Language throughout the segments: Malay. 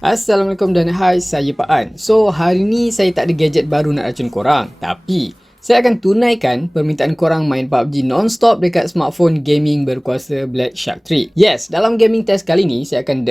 Assalamualaikum dan hai, saya Pak An. So, hari ni saya tak ada gadget baru nak racun korang. Tapi, saya akan tunaikan permintaan korang main PUBG non-stop dekat smartphone gaming berkuasa Black Shark 3. Yes, dalam gaming test kali ni, saya akan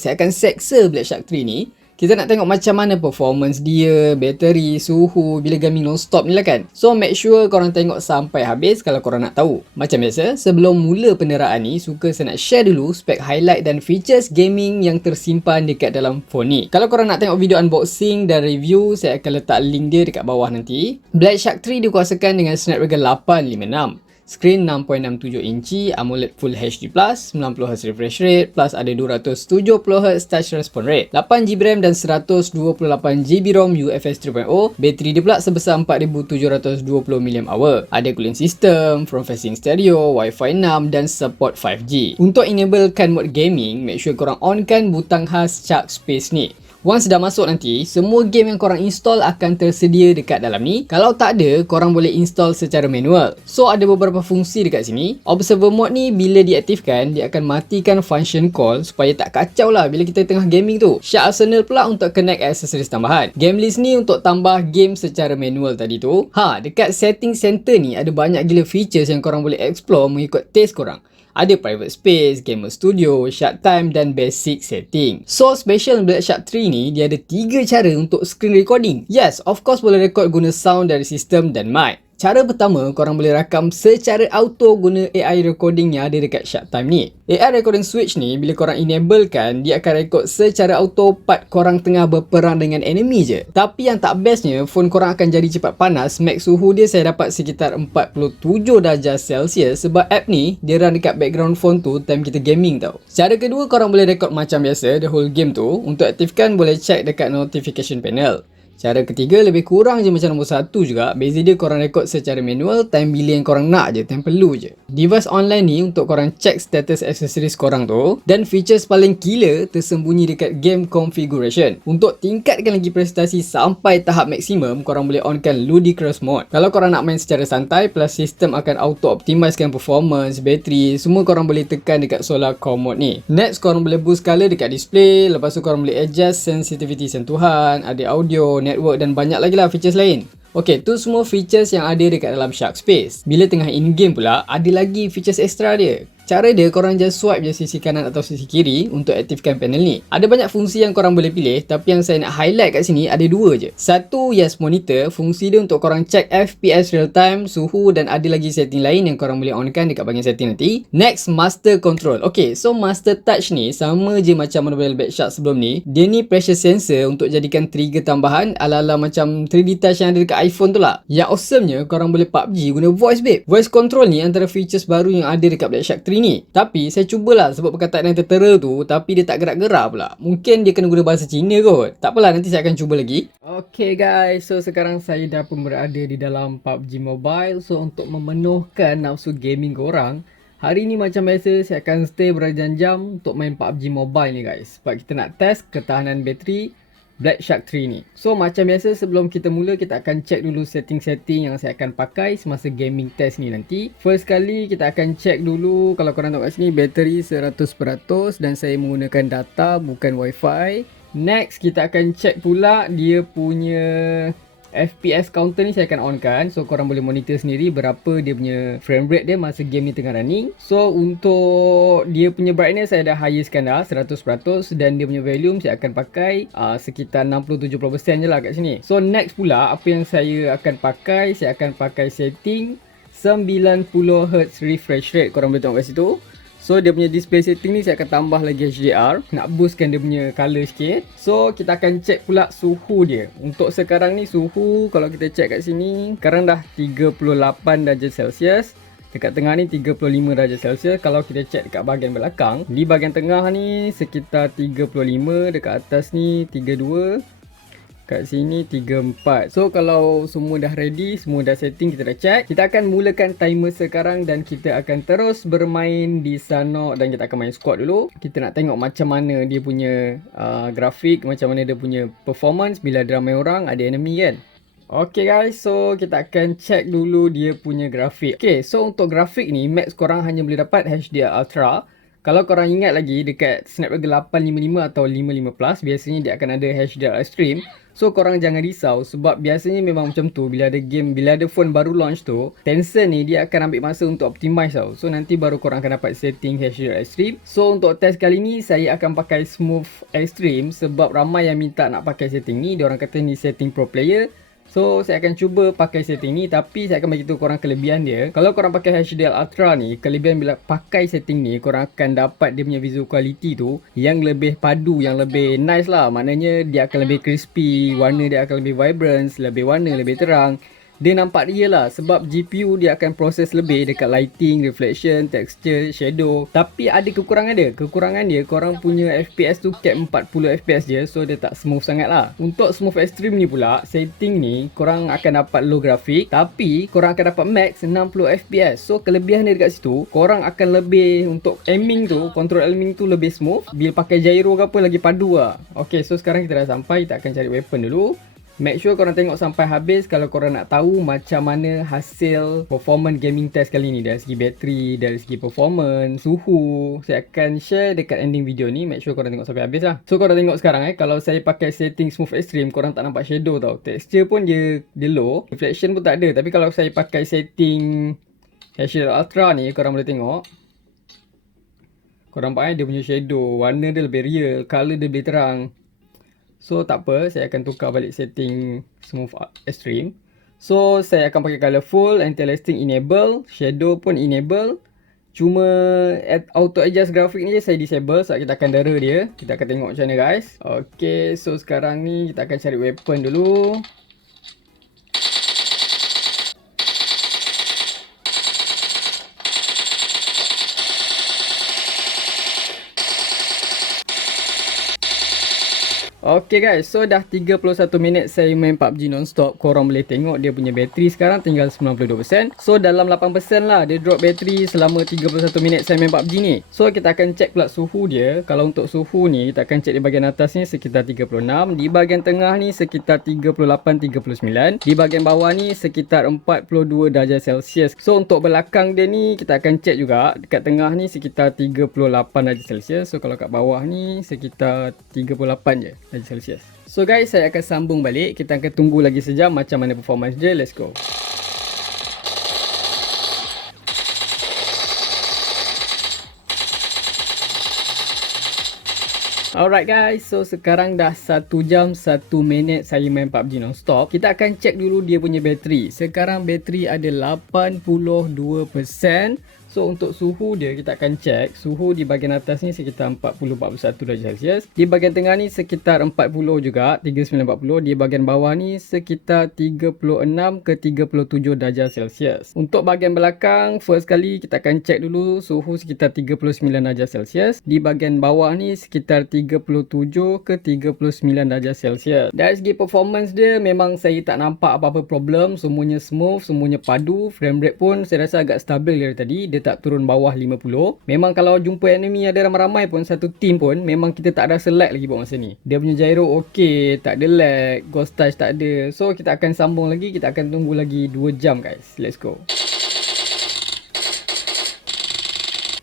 saya akan seksa Black Shark 3 ni. Kita nak tengok macam mana performance dia, bateri, suhu bila gaming non-stop ni lah kan. So make sure korang tengok sampai habis kalau korang nak tahu. Macam biasa, sebelum mula peneraan ni, suka saya nak share dulu spek highlight dan features gaming yang tersimpan dekat dalam phone ni. Kalau korang nak tengok video unboxing dan review, saya akan letak link dia dekat bawah nanti. Black Shark 3 dikuasakan dengan Snapdragon 856. Screen 6.67 inci, AMOLED Full HD+, 90Hz refresh rate, plus ada 270Hz touch response rate, 8GB RAM dan 128GB ROM UFS 3.0, bateri dia pula sebesar 4720mAh. Ada cooling system, front facing stereo, Wi-Fi 6 dan support 5G. Untuk enablekan mode gaming, make sure korang onkan butang khas Shark Space ni. Once dah masuk nanti, semua game yang korang install akan tersedia dekat dalam ni. Kalau tak ada, korang boleh install secara manual. So, ada beberapa fungsi dekat sini. Observer mode ni, bila diaktifkan, dia akan matikan function call supaya tak kacau lah bila kita tengah gaming tu. Shark Arsenal pula untuk connect accessories tambahan. Game list ni untuk tambah game secara manual tadi tu. Dekat setting center ni, ada banyak gila features yang korang boleh explore mengikut taste korang. Ada private space, gamer studio, shut time dan basic setting. So, special Black Shark 3 ni, dia ada 3 cara untuk screen recording. Yes, of course boleh record guna sound dari sistem dan mic. Cara pertama, korang boleh rakam secara auto guna AI recording yang ada dekat SharkTime ni. AI recording switch ni, bila korang enablekan, dia akan record secara auto part korang tengah berperang dengan enemy je. Tapi yang tak bestnya, phone korang akan jadi cepat panas. Max suhu dia saya dapat sekitar 47 darjah Celsius sebab app ni, dia run dekat background phone tu time kita gaming tau. Cara kedua, korang boleh record macam biasa, the whole game tu. Untuk aktifkan, boleh check dekat notification panel. Cara ketiga lebih kurang je macam nombor 1 juga. Beza dia korang rekod secara manual, time bila yang korang nak je, time perlu je. Device online ni untuk korang check status accessories korang tu. Dan features paling gila tersembunyi dekat game configuration. Untuk tingkatkan lagi prestasi sampai tahap maksimum, korang boleh onkan Ludicrous mode. Kalau korang nak main secara santai, plus sistem akan auto optimizekan performance, bateri, semua korang boleh tekan dekat solar core mode ni. Next, korang boleh boost color dekat display. Lepas tu korang boleh adjust sensitivity sentuhan, ada audio, network dan banyak lagi lah features lain. Ok, tu semua features yang ada dekat dalam Shark Space. Bila tengah in-game pula, ada lagi features extra dia. Cara dia, korang just swipe je sisi kanan atau sisi kiri untuk aktifkan panel ni. Ada banyak fungsi yang korang boleh pilih, tapi yang saya nak highlight kat sini ada 2 je. Satu, yes monitor. Fungsi dia untuk korang check FPS real time, suhu dan ada lagi setting lain yang korang boleh onkan dekat bahagian setting nanti. Next, master control. Ok, so master touch ni sama je macam model Black Shark sebelum ni. Dia ni pressure sensor untuk jadikan trigger tambahan ala-ala macam 3D touch yang ada dekat iPhone tu lah. Yang awesome-nya, korang boleh PUBG guna voice babe. Voice control ni antara features baru yang ada dekat Black Shark 3 ni. Tapi saya cubalah sebab perkataan yang tertera tu, tapi dia tak gerak-gerak pula. Mungkin dia kena guna bahasa Cina kot. Tak apalah, nanti saya akan cuba lagi. Okay guys, so sekarang saya dah pun berada di dalam PUBG Mobile. So untuk memenuhkan nafsu gaming korang, hari ni macam biasa saya akan stay berjam-jam untuk main PUBG Mobile ni guys. Sebab kita nak test ketahanan bateri Black Shark 3 ni. So macam biasa sebelum kita mula, kita akan check dulu setting-setting yang saya akan pakai semasa gaming test ni nanti. First kali kita akan check dulu, kalau korang tengok kat sini, bateri 100% dan saya menggunakan data bukan wifi. Next kita akan check pula dia punya FPS counter ni saya akan on kan. So korang boleh monitor sendiri berapa dia punya frame rate dia masa game ni tengah running. So untuk dia punya brightness saya dah highestkan dah 100%. Dan dia punya volume saya akan pakai sekitar 60-70% je lah kat sini. So next pula apa yang saya akan pakai, saya akan pakai setting 90Hz refresh rate. Korang boleh tengok kat situ. So dia punya display setting ni saya akan tambah lagi HDR, nak boostkan dia punya color sikit. So kita akan check pula suhu dia. Untuk sekarang ni suhu, kalau kita check kat sini, sekarang dah 38 darjah Celsius. Dekat tengah ni 35 darjah Celsius. Kalau kita check dekat bahagian belakang, di bahagian tengah ni sekitar 35, dekat atas ni 32. Kat sini 34. So kalau semua dah ready, semua dah setting, kita dah check, kita akan mulakan timer sekarang dan kita akan terus bermain di Sanhok dan kita akan main squad dulu. Kita nak tengok macam mana dia punya grafik, macam mana dia punya performance bila ada ramai orang, ada enemy kan. Okay guys, so kita akan check dulu dia punya grafik. Okay, so untuk grafik ni, max korang hanya boleh dapat HDR Ultra. Kalau korang ingat lagi dekat Snapdragon 855 atau 55 Plus, biasanya dia akan ada HDR Extreme. So korang jangan risau sebab biasanya memang macam tu, bila ada phone baru launch tu, Tencent ni dia akan ambil masa untuk optimize tau. So nanti baru korang akan dapat setting HDR Extreme. So untuk test kali ni saya akan pakai Smooth Extreme sebab ramai yang minta nak pakai setting ni. Diorang kata ni setting pro player. So saya akan cuba pakai setting ni, tapi saya akan beritahu korang kelebihan dia. Kalau korang pakai HDR Ultra ni, kelebihan bila pakai setting ni, korang akan dapat dia punya visual quality tu yang lebih padu, yang lebih nice lah. Maknanya dia akan lebih crispy, warna dia akan lebih vibrant, lebih warna, lebih terang. Dia nampak real lah sebab GPU dia akan proses lebih dekat lighting, reflection, texture, shadow. Tapi ada kekurangan dia. Kekurangan dia, korang punya FPS tu cap 40 FPS je. So dia tak smooth sangat lah. Untuk Smooth Extreme ni pula, setting ni korang akan dapat low grafik, tapi korang akan dapat max 60 FPS. So kelebihan dia dekat situ, korang akan lebih untuk aiming tu, control aiming tu lebih smooth. Bila pakai gyro ke apa lagi padu lah. Okay, so sekarang kita dah sampai. Kita akan cari weapon dulu. Make sure korang tengok sampai habis kalau korang nak tahu macam mana hasil performance gaming test kali ni. Dari segi bateri, dari segi performance, suhu. Saya akan share dekat ending video ni. Make sure korang tengok sampai habis lah. So korang tengok sekarang kalau saya pakai setting Smooth Extreme, korang tak nampak shadow tau. Texture pun dia low, reflection pun tak ada. Tapi kalau saya pakai setting HDR Ultra ni, korang boleh tengok. Korang nampak dia punya shadow, warna dia lebih real, color dia lebih terang. So tak apa, saya akan tukar balik setting Smooth Extreme. So saya akan pakai colorful, anti-aliasing enable, shadow pun enable. Cuma auto adjust grafik ni je saya disable sebab kita akan dera dia. Kita akan tengok macam mana guys. Okay, so sekarang ni kita akan cari weapon dulu. Okay guys, so dah 31 minit saya main PUBG non-stop. Korang boleh tengok dia punya bateri sekarang tinggal 92%. So dalam 8% lah dia drop bateri selama 31 minit saya main PUBG ni. So kita akan check pula suhu dia. Kalau untuk suhu ni, kita akan check di bahagian atas ni sekitar 36. Di bahagian tengah ni sekitar 38-39. Di bahagian bawah ni sekitar 42 darjah Celsius. So untuk belakang dia ni kita akan check juga. Dekat tengah ni sekitar 38 darjah Celsius. So kalau kat bawah ni sekitar 38 je Celsius. So guys, saya akan sambung balik. Kita akan tunggu lagi sejam macam mana performance dia. Let's go. Alright guys, so sekarang dah 1 jam 1 minit saya main PUBG non-stop. Kita akan check dulu dia punya bateri. Sekarang bateri ada 82%. So untuk suhu dia, kita akan check. Suhu di bahagian atas ni sekitar 40-41 darjah Celsius. Di bahagian tengah ni sekitar 40 juga, 39-40. Di bahagian bawah ni sekitar 36 ke 37 darjah Celsius. Untuk bahagian belakang, first kali kita akan check dulu suhu sekitar 39 darjah Celsius. Di bahagian bawah ni sekitar 37 ke 39 darjah Celsius. Dari segi performance dia, memang saya tak nampak apa-apa problem. Semuanya smooth, semuanya padu. Frame rate pun saya rasa agak stabil dari tadi. Dia tak turun bawah 50. Memang kalau jumpa enemy ada ramai-ramai pun, satu team pun, memang kita tak rasa lag lagi buat masa ni. Dia punya gyro ok, tak ada lag, ghost touch tak ada. So kita akan sambung lagi, kita akan tunggu lagi 2 jam guys. Let's go.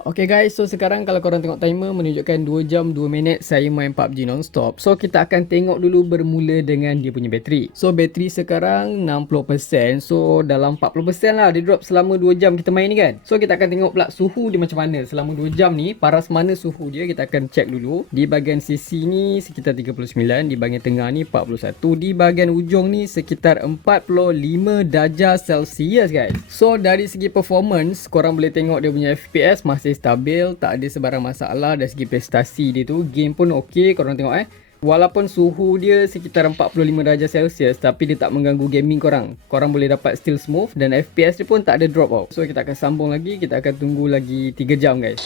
Okay guys, so sekarang kalau korang tengok timer menunjukkan 2 jam 2 minit saya main PUBG non-stop. So kita akan tengok dulu bermula dengan dia punya bateri. So bateri sekarang 60%. So dalam 40% lah dia drop selama 2 jam kita main ni kan. So kita akan tengok pula suhu dia macam mana selama 2 jam ni. Paras mana suhu dia, kita akan check dulu. Di bahagian sisi ni sekitar 39. Di bahagian tengah ni 41. Di bahagian ujung ni sekitar 45 darjah Celsius guys. So dari segi performance, korang boleh tengok dia punya FPS masih stabil, tak ada sebarang masalah. Dari segi prestasi dia tu, game pun ok. Korang tengok walaupun suhu dia sekitar 45 darjah Celsius, tapi dia tak mengganggu gaming korang. Korang boleh dapat still smooth dan FPS dia pun tak ada drop out. So kita akan sambung lagi, kita akan tunggu lagi 3 jam guys.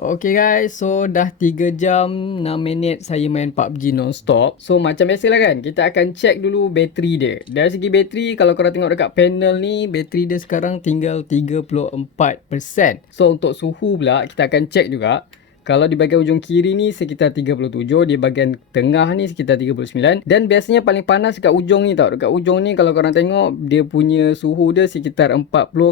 Okay guys, so dah 3 jam 6 minit saya main PUBG non-stop. So macam biasalah kan, kita akan check dulu bateri dia. Dari segi bateri, kalau korang tengok dekat panel ni, bateri dia sekarang tinggal 34%. So untuk suhu pula, kita akan check juga. Kalau di bahagian ujung kiri ni sekitar 37, di bahagian tengah ni sekitar 39, dan biasanya paling panas dekat ujung ni tau. Dekat ujung ni kalau korang tengok dia punya suhu dia sekitar 40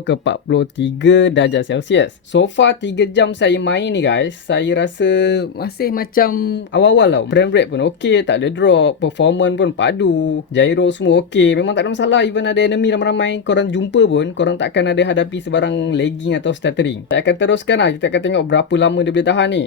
ke 43 darjah Celsius. So far 3 jam saya main ni guys, saya rasa masih macam awal-awal tau. Frame rate pun okey, tak ada drop, performance pun padu, gyro semua okey, memang tak ada masalah. Even ada enemy ramai-ramai korang jumpa pun, korang tak akan ada hadapi sebarang lagging atau stuttering. Saya akan teruskan lah, kita akan tengok berapa lama dia boleh tahan ni.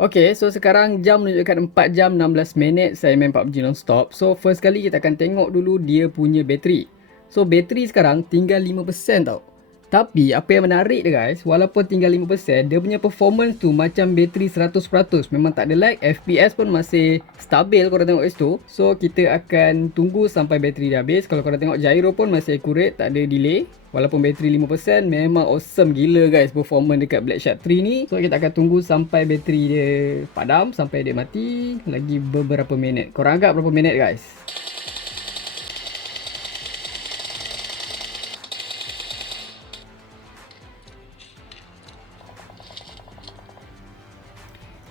Okay, so sekarang jam menunjukkan 4 jam 16 minit saya main PUBG non-stop. So first kali kita akan tengok dulu dia punya bateri. So bateri sekarang tinggal 5% tau. Tapi apa yang menarik dia guys, walaupun tinggal 5%, dia punya performance tu macam bateri 100%. Memang tak ada lag, FPS pun masih stabil korang tengok kat situ. So kita akan tunggu sampai bateri dia habis. Kalau korang tengok gyro pun masih accurate, tak ada delay. Walaupun bateri 5%, memang awesome gila guys performance dekat Black Shark 3 ni. So kita akan tunggu sampai bateri dia padam, sampai dia mati. Lagi beberapa minit. Korang anggap berapa minit guys?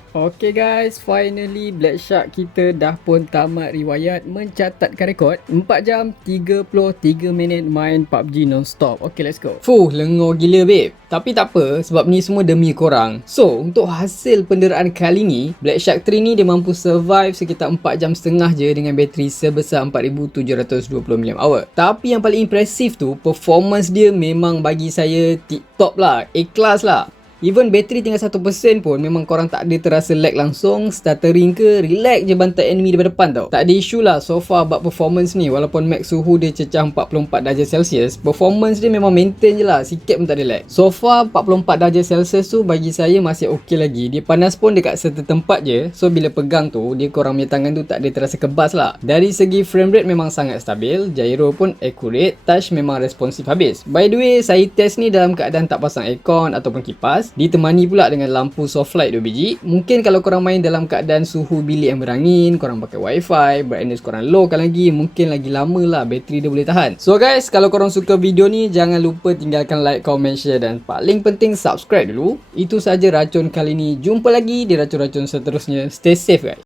Okay guys, finally Black Shark kita dah pun tamat riwayat, mencatatkan rekod 4 jam 33 minit main PUBG non-stop. Okay, let's go. Lengor gila babe. Tapi tak apa, sebab ni semua demi korang. So, untuk hasil penderaan kali ni, Black Shark 3 ni dia mampu survive sekitar 4 jam setengah je dengan bateri sebesar 4720 mAh. Tapi yang paling impresif tu, performance dia memang bagi saya tip-top lah, A-class lah. Even bateri tinggal 1% pun memang korang tak ada terasa lag langsung, stuttering ke, relax je bantai enemy daripada depan tau. Tak ada isu lah so far about performance ni. Walaupun max suhu dia cecah 44 darjah Celsius, performance dia memang maintain je lah, sikit pun tak ada lag. So far 44 darjah Celsius tu bagi saya masih okey lagi. Dia panas pun dekat serta tempat je, so bila pegang tu, dia korang punya tangan tu tak ada terasa kebas lah. Dari segi frame rate memang sangat stabil, gyro pun accurate, touch memang responsif habis. By the way, saya test ni dalam keadaan tak pasang aircon ataupun kipas, ditemani pula dengan lampu soft light 2 biji. Mungkin kalau korang main dalam keadaan suhu bilik yang berangin, korang pakai wifi, brightness korang low kan lagi, mungkin lagi lama lah bateri dia boleh tahan. So guys, kalau korang suka video ni, jangan lupa tinggalkan like, comment, share dan paling penting subscribe dulu. Itu saja racun kali ni. Jumpa lagi di racun-racun seterusnya. Stay safe guys.